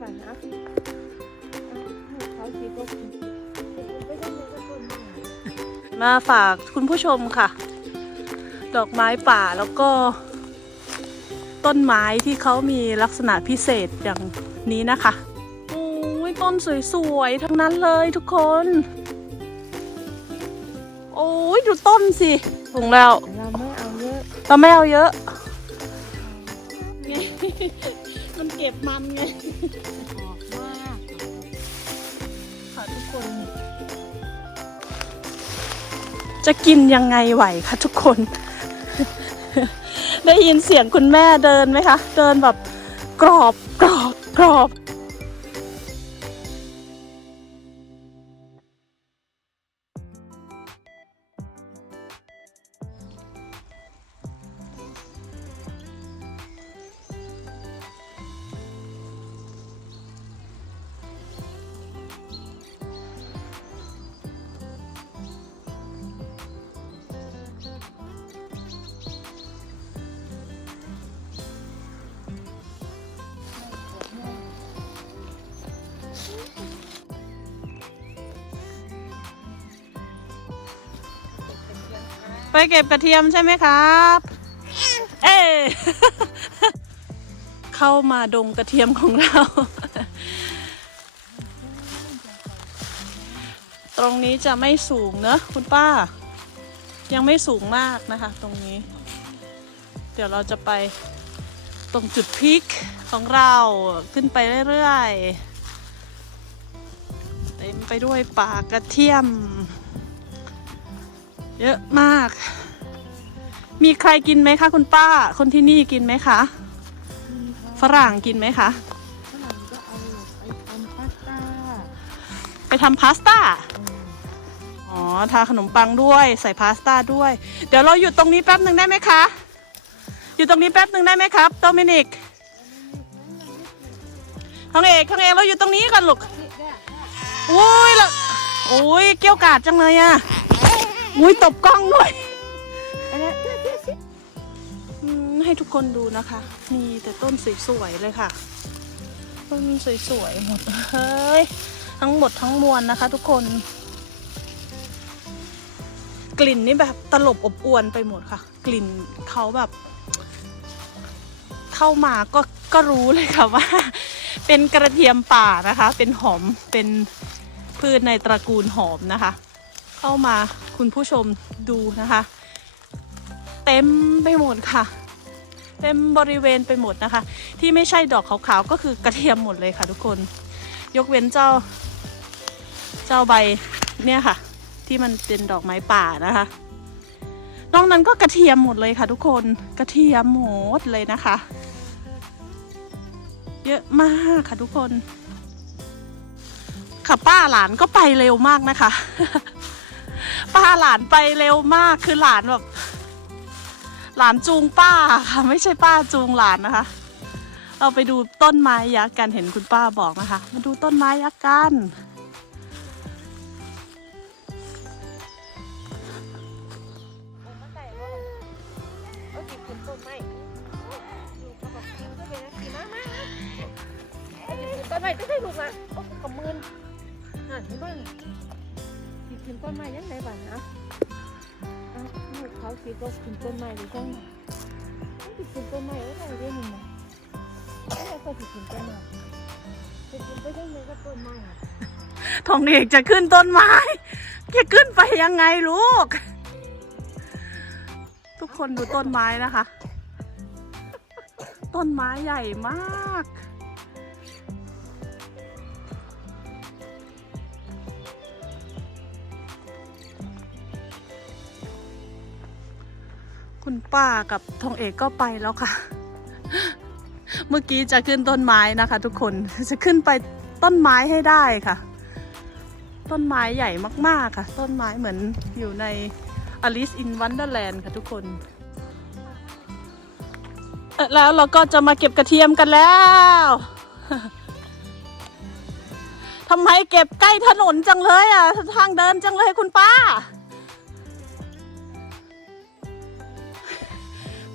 บ้านนะเขาสีก็กินไปได้เลยก็ต้นไม้มาฝากคุณผู้ชมค่ะ ดอกไม้ป่าแล้วก็ ต้นไม้ที่เขามีลักษณะพิเศษอย่างนี้นะคะโอ้ยต้นสวยๆ ทั้งนั้นเลยทุกคน โอ้ยดูต้นสิถุงแล้วเราไม่เอาเยอะเราไม่เอาเยอะ มันเก็บมันไง ออกมากค่ะทุกคน จะกินยังไงไหวคะทุกคน ได้ยินเสียงคุณแม่เดินไหมคะ เดินแบบกรอบกรอบกรอบ ไปเก็บกระเทียมใช่ไหมครับ เอ้ยเข้ามาดงกระเทียมของเรา ตรงนี้จะไม่สูงเนอะคุณป้า ยังไม่สูงมากนะคะ ตรงนี้ เดี๋ยวเราจะไปตรงจุดพีคของเราขึ้นไปเรื่อยๆเต็มไปด้วยป่ากระเทียม เยอะมาก มีใครกินไหมคะ คุณป้า คนที่นี่กินไหมคะ ฝรั่งกินไหมคะ ฝรั่งก็เอาไปทำพาสต้าไปทำพาสต้า อ๋อ ทาขนมปังด้วยใส่พาสต้าด้วย เดี๋ยวเราหยุดตรงนี้แป๊บหนึ่งได้ไหมคะ อยู่ตรงนี้แป๊บหนึ่งได้ไหมครับโดมินิกข้างเอกข้างเอกเราอยู่ตรงนี้ก่อนลูก อุ้ยละอุ้ยเกี้ยวกาดจังเลยอะ อุ้ยตบกล้องด้วยอันนั้นอืมให้ทุกคนดูนะคะ มีแต่ต้นสวยๆเลยค่ะ ต้นสวยๆหมดเฮ้ยทั้งหมดทั้งมวลนะคะ ทุกคน กลิ่นนี่แบบตลบอบอวนไปหมดค่ะ กลิ่นเขาแบบ เข้ามาก็ก็รู้เลยค่ะว่า เป็นกระเทียมป่านะคะ เป็นหอมเป็นพืชในตระกูลหอมนะคะ เข้ามาคุณผู้ชมดูนะคะ เต็มไปหมดค่ะ เต็มบริเวณไปหมดนะคะ ที่ไม่ใช่ดอกขาวๆก็คือกระเทียมหมดเลยค่ะทุกคน ยกเว้นเจ้า เจ้าใบเนี่ยค่ะ ที่มันเป็นดอกไม้ป่านะคะนอกนั้นก็กระเทียมหมดเลยค่ะทุกคนกระเทียมหมดเลยนะคะ เยอะมากค่ะทุกคนค่ะป้าหลานก็ไปเร็วมากนะคะ ป้าหลานไปเร็วมากคือหลานแบบ หลานจูงป้าค่ะ ไม่ใช่ป้าจูงหลานนะคะ เราไปดูต้นไม้ยักษ์กันเห็นคุณป้าบอกนะคะ มาดูต้นไม้ยักษ์กัน ต้นไม้หรือจังไม่ติดขึ้นต้นไม้อะไรเรื่องนึงนะไม่ได้ก็ติดขึ้นต้นไม้ติดขึ้นไปได้เลยก็ต้นไม้ทองเอกจะขึ้นต้นไม้จะขึ้นไปยังไงลูก ทุกคนดูต้นไม้นะคะ ต้นไม้ใหญ่มาก ป้ากับทองเอกก็ไปแล้วค่ะ เมื่อกี้จะขึ้นต้นไม้นะคะ ทุกคนจะขึ้นไปต้นไม้ให้ได้ค่ะ ต้นไม้ใหญ่มากๆค่ะ ต้นไม้เหมือนอยู่ใน Alice in Wonderland ค่ะทุกคน แล้วเราก็จะมาเก็บกระเทียมกันแล้วทำไมเก็บใกล้ถนนจังเลยอะ ทางเดินจังเลยคุณป้า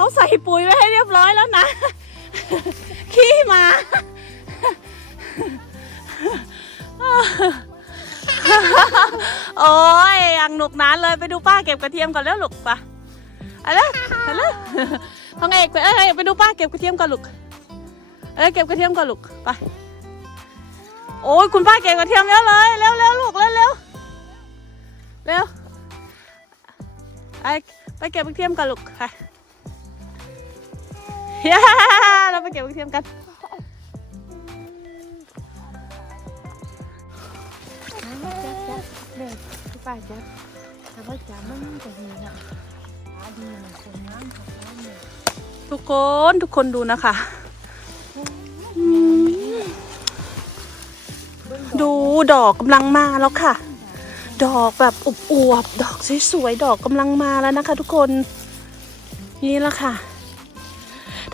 เขาใส่ปุ๋ยไว้ให้เรียบร้อยแล้วนะ ขี้มา โอ้ยอย่งหนุกนานเลยไปดูป้าเก็บกระเทียมก่อนแล้วลูกปะอะไรอะไรทองเอกไปเอ้ยไปดูป้าเก็บกระเทียมก่อนลูกเอ้ยเก็บกระเทียมก่อนลูกไปโอ้ยคุณป้าเก็บกระเทียมแล้วเลยเร็วเร็วลูกเร็วเร็วเร็วไปไปเก็บกระเทียมก่อนลูกไป ย่าเราไปเก็บกระเทียมกันจับจับเลยพี่ป้าจับถ้าว่าจับมันจะดีนะขาดีนะคนน้ำของเขาเนี่ยทุกคนทุกคนดูนะคะ ดูดอกกำลังมาแล้วค่ะ ดอกแบบอวบๆดอกสวยๆดอกกำลังมาแล้วนะคะ ทุกคนนี่แหละค่ะ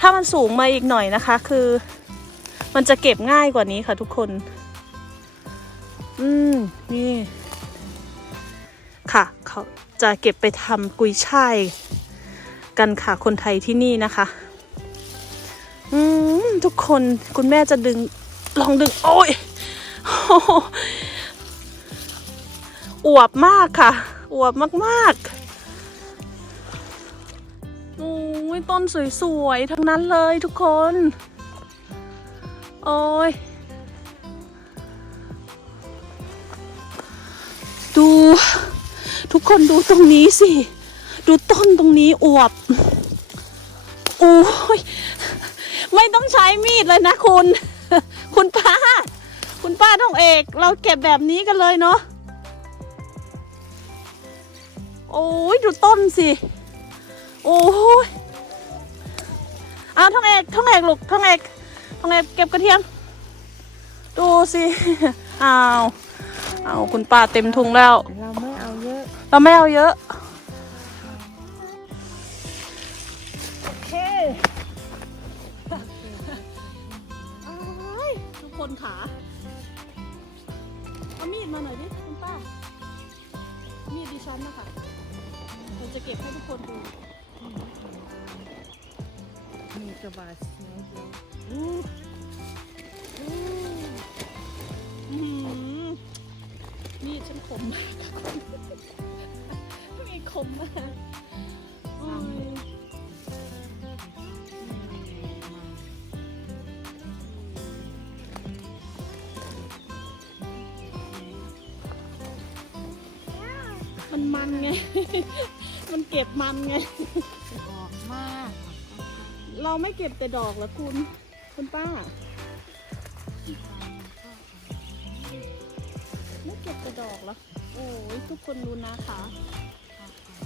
ถ้ามันสูงมาอีกหน่อยนะคะ คือ มันจะเก็บง่ายกว่านี้ค่ะทุกคน อืมนี่ ค่ะ เขาจะเก็บไปทำกุยช่ายกันค่ะคนไทยที่นี่นะคะ อืมทุกคนคุณแม่จะดึงลองดึง โอ้ยโอ้โหอวบมากค่ะ อวบมากๆ ยต้นสวยๆ ทั้งนั้นเลยทุกคน โอ้ย ดู ทุกคนดูตรงนี้สิ ดูต้นตรงนี้อวบโอ้ย ไม่ต้องใช้มีดเลยนะคุณ คุณป้า คุณป้าทองเอก เราเก็บแบบนี้กันเลยเนาะ โอ้ย ดูต้นสิ โอ้ย อาทองเอกทองเอกลูกทองเอกทองเอกเก็บกระเทียม ดูสิอ้าวเอาคุณป้าเต็มถุงแล้ว เราไม่เอาเยอะ เราไม่เอาเยอะ โอเคทุกคนขาเอามีดมาหน่อยดิคุณป้า มีดดิฉันนะคะเราจะเก็บให้ทุกคนดู มีกระบาดเสียงเดียวอื้อหือมีดฉันคมมากค่ะคุณมีดคมมากโอ้ยมันมันไง มันเก็บมันไง เราไม่เก็บแต่ดอกเหรอคุณ คุณป้า ไม่เก็บแต่ดอกเหรอโอ้ยทุกคนดูนะคะ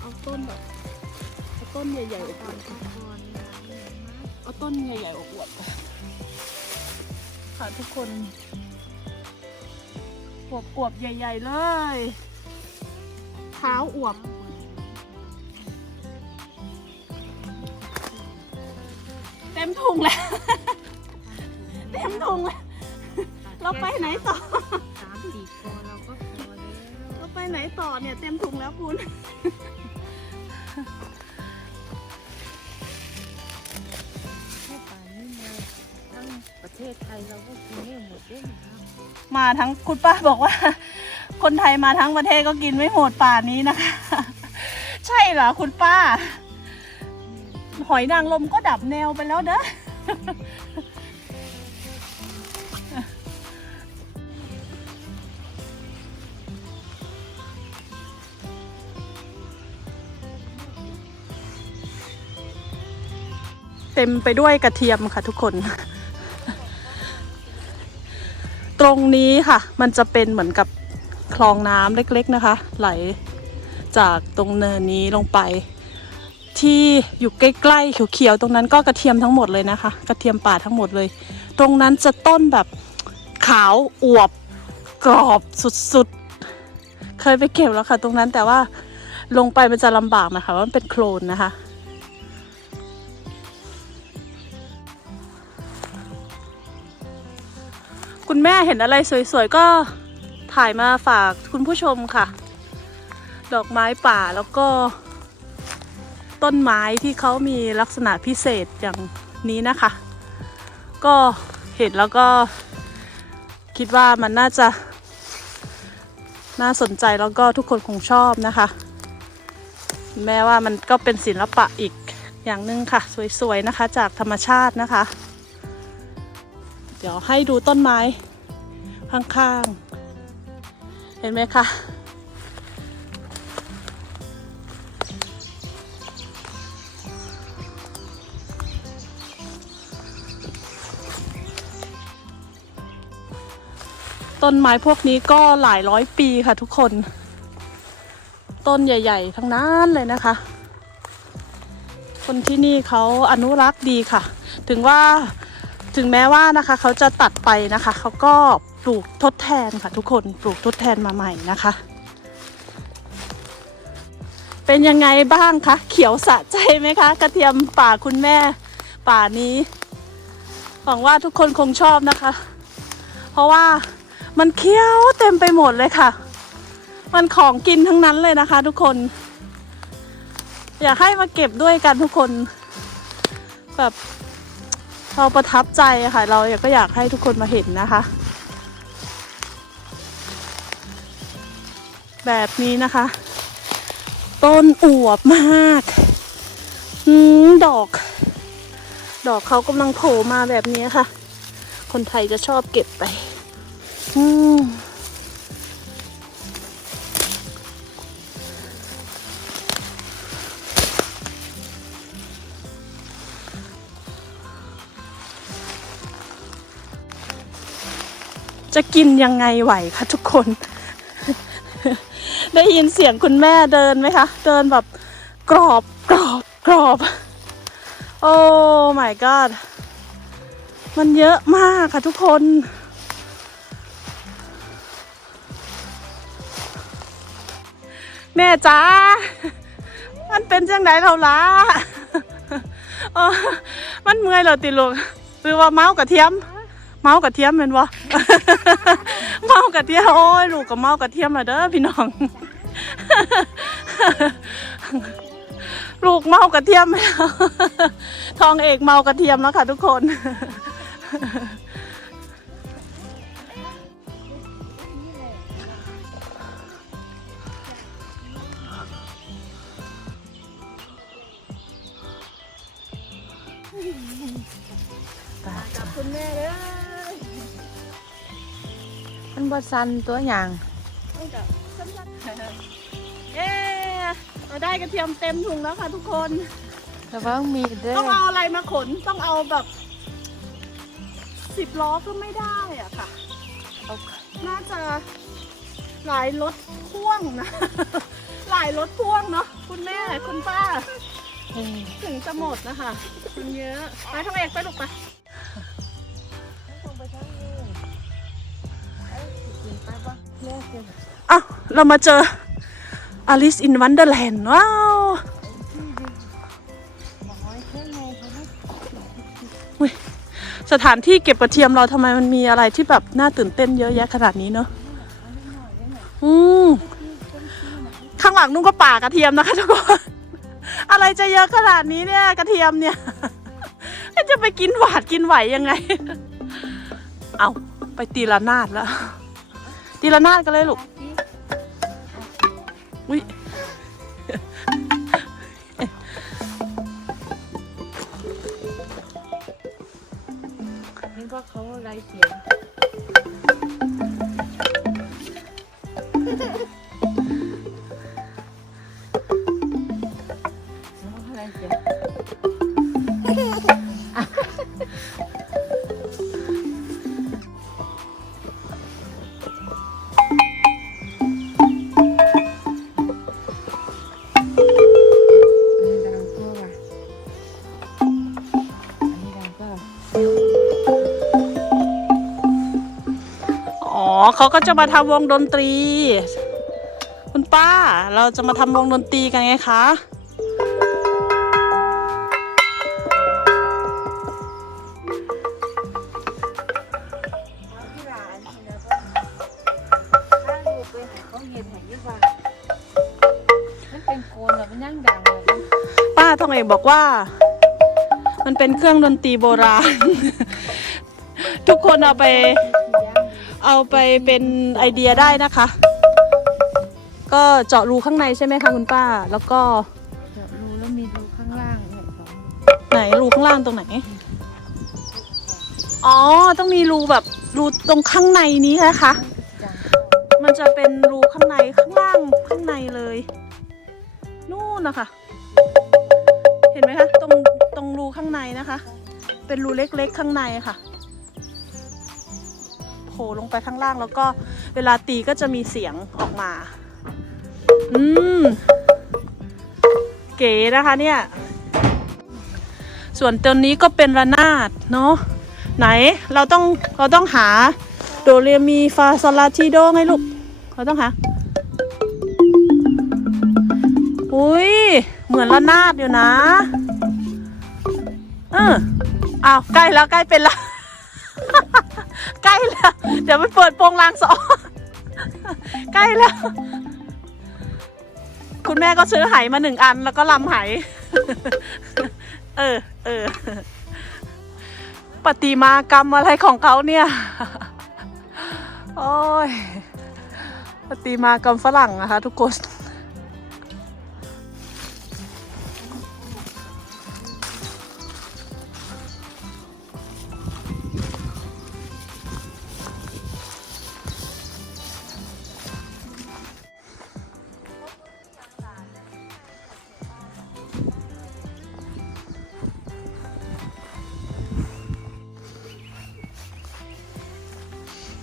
เอาต้นแบบเอาต้นใหญ่ๆอวบๆเอาต้นใหญ่ๆอวบๆก่อนค่ะทุกคนอวบอวบๆใหญ่ ๆ เลย เท้าอวบ ถุงแล้ว เต็มถุงแล้ว เราไปไหนต่อ สามสี่คอเราก็พอแล้วเราไปไหนต่อเนี่ยเต็มถุงแล้วคุณ แค่ป่านนี้เลยทั้งประเทศไทยเราก็กินไม่หมดด้วยนะครับมาทั้งคุณป้าบอกว่า คนไทยมาทั้งประเทศก็กินไม่หมดป่านนี้นะคะ ใช่เหรอคุณป้า หอยนางรมก็ดับแนวไปแล้วเด้อเต็มไปด้วยกระเทียมค่ะทุกคน ตรงนี้ค่ะ มันจะเป็นเหมือนกับคลองน้ำเล็กๆนะคะ ไหลจากตรงเนินนี้ลงไป ที่อยู่ใกล้ๆเขียวๆตรงนั้นก็กระเทียมทั้งหมดเลยนะคะ กระเทียมป่าทั้งหมดเลย ตรงนั้นจะต้นแบบขาวอวบกรอบสุดๆ เคยไปเก็บแล้วค่ะ ตรงนั้นแต่ว่าลงไปมันจะลำบากนะคะว่ามันเป็นโคลนนะคะ คุณแม่เห็นอะไรสวยๆ ก็ถ่ายมาฝากคุณผู้ชมค่ะ ดอกไม้ป่าแล้วก็ ต้นไม้ที่เขามีลักษณะพิเศษอย่างนี้นะคะ ก็เห็นแล้วก็คิดว่ามันน่าจะ น่าสนใจแล้วก็ทุกคนคงชอบนะคะ แม้ว่ามันก็เป็นศิลปะอีกอย่างหนึ่งค่ะ สวยๆนะคะ จากธรรมชาตินะคะ เดี๋ยวให้ดูต้นไม้ข้างๆ เห็นไหมคะ ต้นไม้พวกนี้ก็หลายร้อยปีค่ะทุกคน ต้นใหญ่ ๆ ทั้งนั้นเลยนะคะ คนที่นี่เขาอนุรักษ์ดีค่ะ ถึงว่าถึงแม้ว่านะคะเขาจะตัดไปนะคะเขาก็ปลูกทดแทนค่ะทุกคนปลูกทดแทนมาใหม่นะคะ เป็นยังไงบ้างคะเขียวสะใจไหมคะ กระเทียมป่าคุณแม่ป่านี้หวังว่าทุกคนคงชอบนะคะ เพราะว่า มันเขี้ยวเต็มไปหมดเลยค่ะ มันของกินทั้งนั้นเลยนะคะ ทุกคน อยากให้มาเก็บด้วยกันทุกคน แบบเราประทับใจค่ะ เราก็อยากให้ทุกคนมาเห็นนะคะ แบบนี้นะคะ ต้นอวบมากอืมดอก ดอกเขากำลังโผล่มาแบบนี้ค่ะ คนไทยจะชอบเก็บไป จะกินยังไงไหวคะทุกคน ได้ยินเสียงคุณแม่เดินไหมคะ เดินแบบกรอบกรอบกรอบ โอ้ my god มันเยอะมากค่ะทุกคน แม่จ้ามันเป็นจังไดเราละเออมันเมื่อยเหรอติลูกหรือว่าเมาส์กระเทียม เมาส์กระเทียมเป็นวะเมาส์กระเทียมโอ้ยลูกกับเมาส์กระเทียมละเด้อพี่น้องลูกเมากระเทียมแล้วทองเอกเมากระเทียมแล้วค่ะทุกคน กับคุณแม่เลยมันบดสันตัวอย่างต้องกับสั้นๆเอ๊ะเราได้กระเทียมเต็มถุงแล้วค่ะทุกคนแต่ว่ามีเด้อต้องเอาอะไรมาขนต้องเอาแบบสิบล้อก็ไม่ได้อะค่ะเอาน่าจะหลายรถพ่วงนะ หลายรถพ่วงเนาะคุณแม่คุณป้าเฮ้ยถึงจะหมดนะคะ มันเยอะไปทางเอกไปลูกไปอ้าวเรามาเจอ Alice in Wonderland ว้าว สถานที่เก็บกระเทียมเราทำไมมันมีอะไรที่แบบน่าตื่นเต้นเยอะแยะขนาดนี้เนอะอืมข้างหลังนุ่งก็ป่ากระเทียมนะคะทุกคน อะไรจะเยอะขนาดนี้เนี่ยกระเทียมเนี่ยจะไปกินหวาดกินไหวยังไง เอาไปตีละนาดแล้ว ตีละนาดกันเลยลูก อุ้ยเห็นว่าเขาไรเสียง เขาก็จะมาทำวงดนตรี คุณป้าเราจะมาทำวงดนตรีกันไงคะที่ร้านนี่นะก็ถ้าลูกไปหาเขาเย็นหายยี่ว่ามันเป็นโกนแบบมันยั่งดังเลยนะป้าทองเอกบอกว่า มันเป็นเครื่องดนตรีโบราณ ทุกคนเอาไป เอาไปเป็นไอเดียได้นะคะ ก็เจาะรูข้างในใช่ไหมคะคุณป้า แล้วก็เจาะรูแล้วมีรูข้างล่างเนี่ยสองรูไหนรูข้างล่างตรงไหน อ๋อ ต้องมีรูแบบรูตรงข้างในนี้นะคะจังมันจะเป็นรูข้างในข้างล่างข้างในเลย นู่นนะคะ เห็นไหมคะ ตรงตรงรูข้างในนะคะ เป็นรูเล็กๆข้างในค่ะโผ ล่ลงไปข้างล่างแล้วก็เวลาตีก็จะมีเสียงออกมา อืม เก๋นะคะเนี่ย ส่วนตัวนี้ก็เป็นระนาดเนาะไหนเราต้องเราต้องหาโดเรมีฟาซลาทิโดไงลูกเราต้องหาอุ้ยเหมือนระนาดอยู่นะ เอออ้าวใกล้แล้วใกล้เป็นแล้ว ใกล้แล้ว เดี๋ยวไปเปิดโปรงลางสองใกล้แล้ว คุณแม่ก็ซื้อไหมาหนึ่งอันแล้วก็ลำไหเออเออปฏิมากรรมอะไรของเขาเนี่ย โอ้ยปฏิมากรรมฝรั่งนะคะทุกคน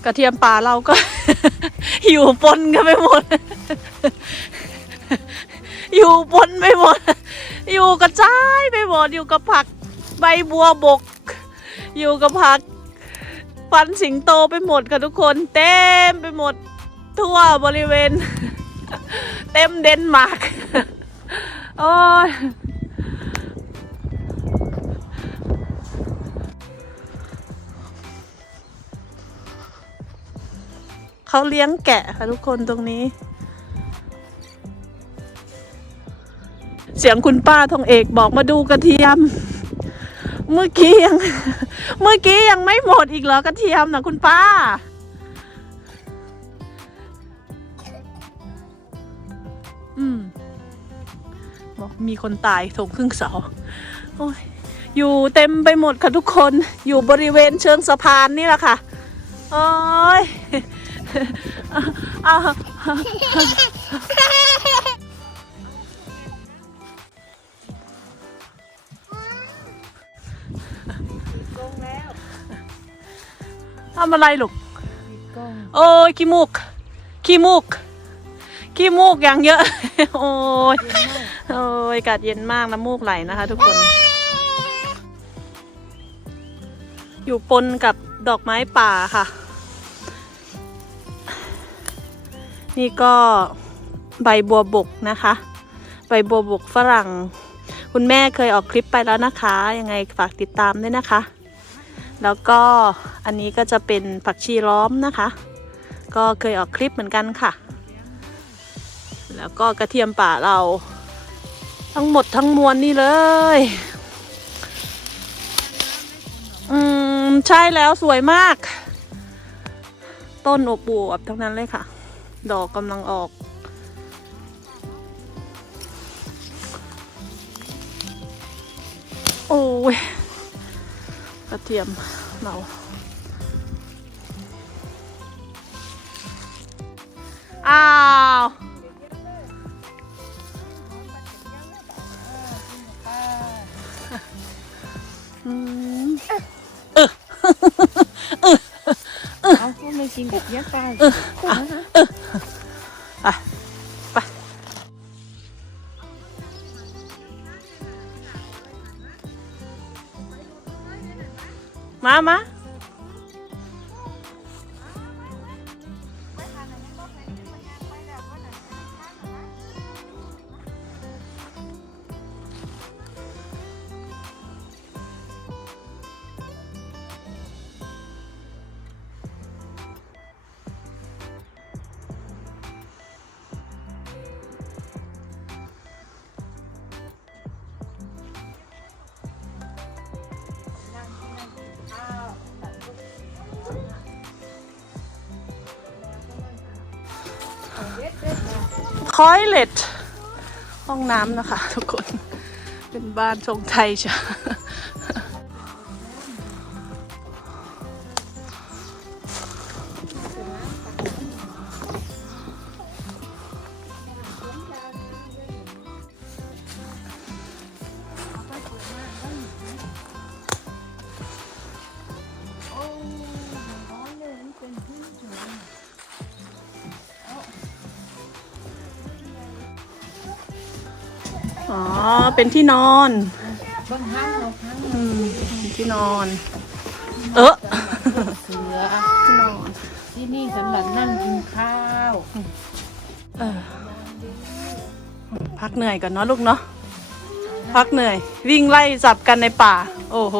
กระเทียมป่าเราก็ อยู่ปนกันไปหมด อยู่ปนไปหมด อยู่กระจายไปหมด อยู่กับผักใบบัวบก อยู่กับผักฟันสิงโตไปหมดค่ะทุกคนเต็มไปหมดทั่วบริเวณ เต็มเดนมาร์กโอ้ย เขาเลี้ยงแกะค่ะทุกคนตรงนี้ เสียงคุณป้าทองเอกบอกมาดูกระเทียม เมื่อกี้ยัง เมื่อกี้ยังไม่หมดอีกเหรอกระเทียมนะคุณป้า อืมบอกมีคนตายถงครึ่งเสาโอ้ยอยู่เต็มไปหมดค่ะทุกคน อยู่บริเวณเชิงสะพานนี่แหละค่ะ โอ้ย อ้าลงแล้วทำอะไรลูกโอ้ยขี้มูกขี้มูกขี้มูกอย่างเยอะ โอ้ยโอ้ยอากาศเย็นมากน้ำมูกไหลนะคะ ทุกคน อยู่ปนกับดอกไม้ป่าค่ะ นี่ก็ใบบัวบกนะคะ ใบบัวบกฝรั่ง คุณแม่เคยออกคลิปไปแล้วนะคะ ยังไงฝากติดตามด้วยนะคะ แล้วก็อันนี้ก็จะเป็นผักชีล้อมนะคะ ก็เคยออกคลิปเหมือนกันค่ะ แล้วก็กระเทียมป่าเรา ทั้งหมดทั้งมวลนี่เลยอืมใช่แล้วสวยมาก ต้นอบอวบทั้งนั้นเลยค่ะ ดอกกำลังออก โอ้ย กระเทียมเราอ้าวอืมเอาพวกไม่กินกับเยอะไปอะ 妈妈。 มามา toilet ห้องน้ำนะคะ ทุกคน เป็นบ้านทรงไทยจ้ะ อ๋อ เป็นที่นอนเบิ่งห้างเราห้างอืมเป็นที่นอน เออเสือที่นอนที่นี่สำหรับนั่งกินข้าวเออพักเหนื่อยก่อนเนาะลูกเนาะพักเหนื่อย วิ่งไล่จับกันในป่า โอ้โห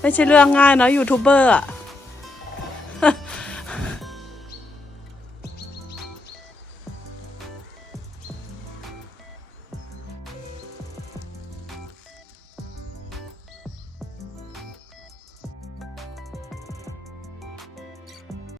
ไม่ใช่เรื่องง่ายเนาะยูทูบเบอร์อะ